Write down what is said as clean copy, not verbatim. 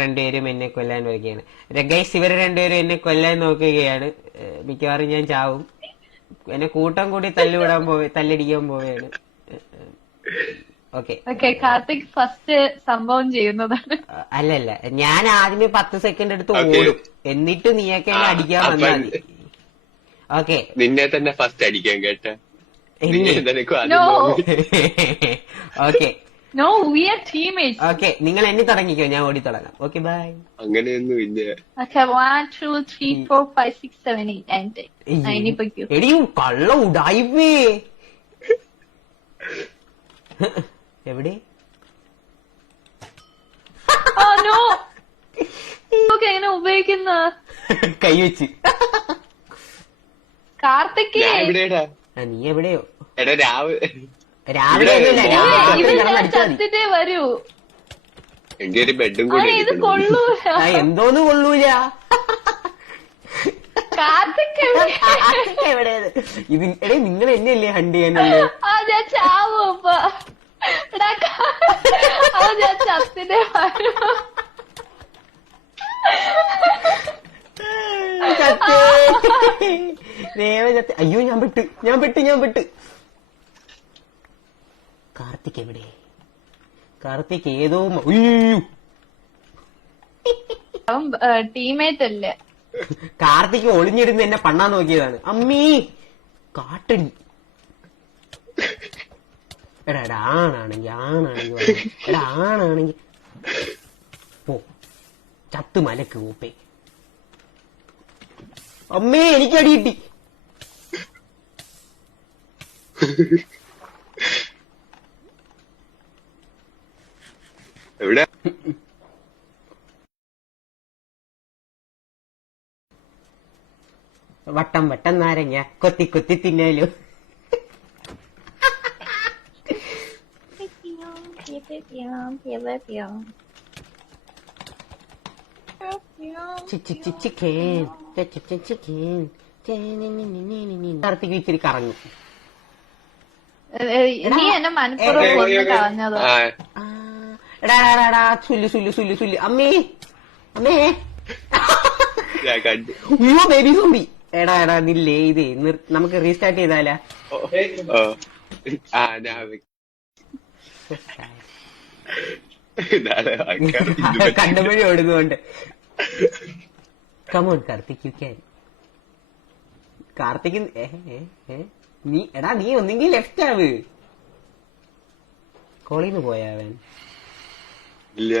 രണ്ടുപേരും എന്നെ കൊല്ലാൻ നോക്കുകയാണ്. ഗൈസ്, ഇവർ രണ്ടുപേരും എന്നെ കൊല്ലാൻ നോക്കുകയാണ്. മിക്കവാറും ഞാൻ ചാവും. എന്നെ കൂട്ടം കൂടി തല്ലടിക്കാൻ പോവുകയാണ്. ഓക്കെ, കാർത്തിക് ഫസ്റ്റ് സംഭവം ചെയ്യുന്നതാണ്. അല്ലല്ല, ഞാൻ ആദ്യമേ 10 സെക്കൻഡ് എടുത്ത് ഓടും, എന്നിട്ട് നീയൊക്കെ എന്നെ അടിക്കാൻ വന്നാൽ മതി. ഓക്കെ, നിന്നെ തന്നെ ഫസ്റ്റ് അടിക്കാൻ കേട്ട. Okay No, we are teammates. Okay, നിങ്ങൾ എന്നെ തുടങ്ങിക്കോ, ഞാൻ ഓടി തുടങ്ങാം. Okay, bye. അങ്ങനെയൊന്നും ഇല്ല. Okay, 1, 2, 3, 4, 5, 6, 7, 8, 9, 10. എടി കള്ള ഉടായിപ്പേ. എവിടെ? Oh no! Okay, എങ്ങനെ ഉപയോഗിക്കുന്ന കൈവച്ച്. കാർത്തിക് എവിടെയാടാ? നീ എവിടെയോ? എടാ രാവിലെ ചത്തിട്ടേ വരൂ. എന്റെ ഒരു ബെഡും കൂടി ഇത് കൊള്ളൂല. എന്തോന്ന് കൊള്ളൂല. കാർത്തിക് എവിടെയത്? ഇത് എടേ, നിങ്ങൾ എന്നെയല്ലേ ഹണ്ട് ചെയ്യാനുള്ളൂ? ഞാൻ ചാവും ഇപ്പൊ. ഞാൻ ചത്തിട്ടേ വരൂ. അയ്യോ, ഞാൻ പെട്ട്. കാർത്തിക് എവിടെ? കാർത്തിക് ഏതോ ടീമേറ്റ് അല്ലേ? കാർത്തിക് ഒളിഞ്ഞിരുന്ന് എന്നെ പണ്ണാൻ നോക്കിയതാണ്. അമ്മീ കാട്ടടി. എടാ ആണാണെങ്കി പോ, ചത്ത് മലക്ക് കൂപ്പേ. അമ്മേ, എനിക്ക് അടി കിട്ടി. എവിടെ? വട്ടം നാരങ്ങ കൊത്തി തിന്നാലോ. കാർത്തിക് ഇച്ചിരി കറങ്ങും. നീ എന്നെ മനഃപൂർവ്വം കൊന്നു കളഞ്ഞതോ? എടാ സുല്ലു. അമ്മേ അയ്യോ, ബേബി സോംബി. എടാ നില്ലേ, ഇതേ നമുക്ക് റീസ്റ്റാർട്ട് ചെയ്താലാ? കണ്ടുമഴി ഓടുന്നുണ്ട്. Come on Karthik, you can. Karthik നീ ഒന്നെങ്കിൽ ലെഫ്റ്റ് ആവ്. കോളീന്ന് പോയാവൻ ഇല്ല.